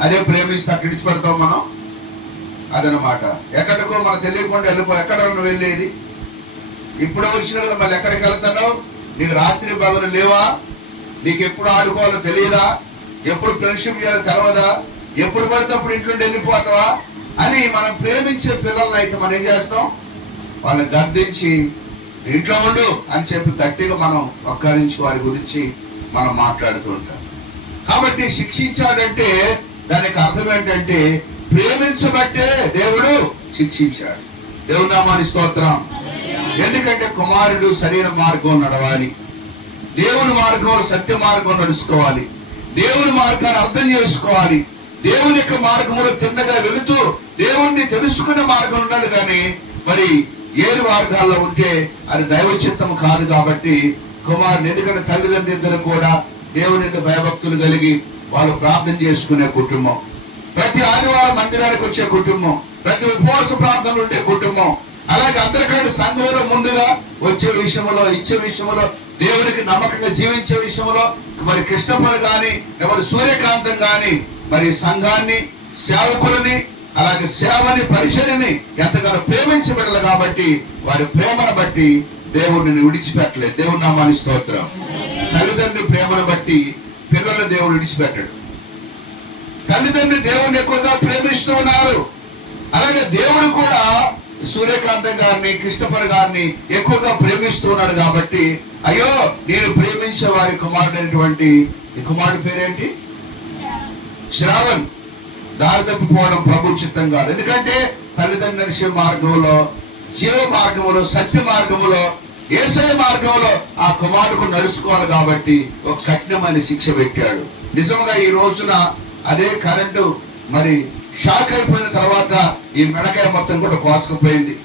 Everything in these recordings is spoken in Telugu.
అదే ప్రేమిస్తే అక్కడి నుంచి పెడతాం మనం. అదనమాట ఎక్కడికో మనం తెలియకుండా వెళ్ళిపో ఎక్కడ వెళ్ళేది? ఇప్పుడు వచ్చిన మళ్ళీ ఎక్కడికి వెళ్తున్నావు? నీకు రాత్రి పగలు లేవా? నీకు ఎప్పుడు ఆడుకోవాలో తెలియదా? ఎప్పుడు ఫ్రెండ్షిప్ చేయాలో తెలవదా? ఎప్పుడు పడితే అప్పుడు ఇంట్లో వెళ్ళిపోతావా? అని మనం ప్రేమించే పిల్లల్ని అయితే మనం ఏం చేస్తాం? వాళ్ళని గర్దించి ఇంట్లో ఉండు అని చెప్పి గట్టిగా మనం ఒక్కరించి వారి గురించి మనం మాట్లాడుతూ ఉంటాం. కాబట్టి శిక్షించాడంటే దానికి అర్థం ఏంటంటే ప్రేమించబట్టే దేవుడు శిక్షించాడు. దేవుడు నామాని స్తోత్రం. ఎందుకంటే కుమారుడు శరీర మార్గం నడవాలి. దేవుని మార్గంలో సత్య మార్గం నడుచుకోవాలి. దేవుని మార్గాన్ని అర్థం చేసుకోవాలి. దేవుని యొక్క మార్గంలో తిన్నగా వెళుతూ దేవుణ్ణి తెలుసుకునే మార్గం ఉండాలి కానీ మరి ఏడు మార్గాల్లో ఉంటే అది దైవచిత్తం కాదు కాబట్టి కుమారుని ఎందుకంటే తల్లిదండ్రులు కూడా దేవుని యొక్క భయభక్తులు కలిగి వాళ్ళు ప్రార్థన చేసుకునే కుటుంబం. ప్రతి ఆదివారం మందిరానికి వచ్చే కుటుంబం. ప్రతి ఉపవాస ప్రార్థనలు ఉండే కుటుంబం. అలాగే అందరికంటే సంఘంలో ముందుగా వచ్చే విషయంలో ఇచ్చే విషయంలో దేవునికి నమ్మకంగా జీవించే విషయంలో మరి కృష్ణపని కానీ ఎవరి సూర్యకాంతం కానీ మరి సంఘాన్ని సేవకులని అలాగే సేవని పరిచయని ఎంతగానో ప్రేమించబడలు కాబట్టి వారి ప్రేమను బట్టి దేవుడిని విడిచిపెట్టలేదు. దేవుని నామాని స్తోత్రం. తల్లిదండ్రుల ప్రేమను బట్టి పిల్లలు దేవుడు విడిచిపెట్టాడు. తల్లిదండ్రులు దేవుని ఎక్కువగా ప్రేమిస్తూ ఉన్నారు అలాగే దేవుడు కూడా సూర్యకాంత గారిని కృష్ణపరి గారిని ఎక్కువగా ప్రేమిస్తూ ఉన్నాడు కాబట్టి అయ్యో నేను ప్రేమించే వారి కుమారుడైనటువంటి ఈ కుమారుడు పేరేంటి? శ్రావణ్. దారి తప్పిపోవడం ప్రభు చిత్తం కాదు. ఎందుకంటే తల్లిదండ్రుల మార్గంలో జీవ మార్గంలో సత్య మార్గంలో ఏసఐ మార్గంలో ఆ కుమారుడు నడుచుకోవాలి కాబట్టి ఒక కఠినమైన శిక్ష పెట్టాడు. నిజంగా ఈ రోజున అదే కరెంటు మరి షాక్ అయిపోయిన తర్వాత ఈ మెడకాయ మొత్తం కూడా కోసుకుపోయింది.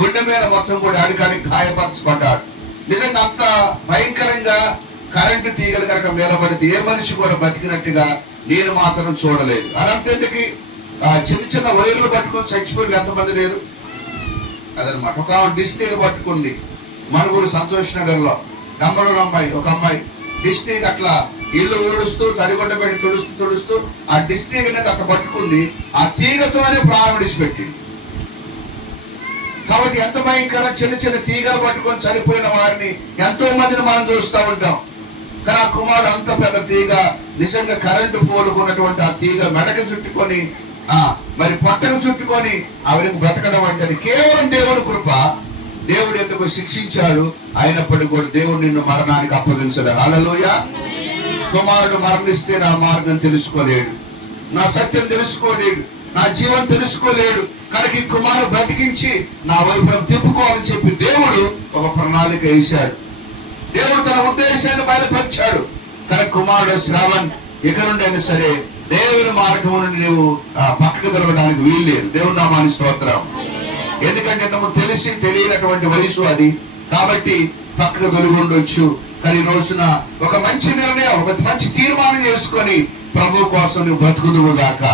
గుండె మీద మొత్తం కూడా అడికాడికి గాయపరచబడ్డాడు. నిజంగా అంత భయంకరంగా కరెంటు తీగలు కనుక మీద పడితే ఏ మనిషి కూడా బతికినట్టుగా నేను మాత్రం చూడలేదు. అదంతేందుకు ఆ చిన్న చిన్న వైర్లు పట్టుకొని చచ్చిపోయి ఎంతమంది లేరు? అదనమాట. ఒక ఆమె పట్టుకోండి మనుగురు సంతోష్ నగర్లో. అమ్మాయి ఒక అమ్మాయి. డిష్ అట్లా ఇల్లు ఊడుస్తూ తడిగొడ్డ పెట్టి తుడుస్తూ తుడుస్తూ ఆ డిస్నీ తీగ అనేది అట్లా పట్టుకుంది. ఆ తీగతోనే ప్రారంభించిపెట్టింది కాబట్టి ఎంత భయంకరం చిన్న చిన్న తీగలు పట్టుకొని చనిపోయిన వారిని ఎంతో మందిని మనం చూస్తూ ఉంటాం. కానీ ఆ కుమారుడు అంత పెద్ద తీగ నిజంగా కరెంటు పోలుకున్నటువంటి ఆ తీగ మెడకు చుట్టుకొని ఆ మరి పొట్టకు చుట్టుకొని ఆవిడకు బ్రతకడం అంటే కేవలం దేవుని కృప. దేవుడు ఎందుకు శిక్షించాడు? అయినప్పటికీ కూడా దేవుడు నిన్ను మరణానికి అప్పగించడు అలలోయ కుమారుడు మరణిస్తే నా మార్గం తెలుసుకోలేడు. నా సత్యం తెలుసుకోలేడు. నా జీవం తెలుసుకోలేడు. కనుక కుమారు కుమారుడు బ్రతికించి నా వైపు తిప్పుకోవాలని చెప్పి దేవుడు ఒక ప్రణాళిక వేశాడు. దేవుడు తన ఉద్దేశాన్ని బయలుపరిచాడు. తన కుమారుడు శ్రావణ్ ఇక నుండైనా సరే దేవుని మార్గం నుండి నువ్వు పక్కకు దొరకడానికి వీల్లేదు. దేవుడు నామాని స్తోత్రం. ఎందుకంటే నువ్వు తెలిసి తెలియనటువంటి వయసు అది. కాబట్టి పక్కకు తొలగి కానీ రోజున ఒక మంచి నిర్ణయం ఒక మంచి తీర్మానం చేసుకొని ప్రభు కోసం నువ్వు బ్రతుకుదువు దాకా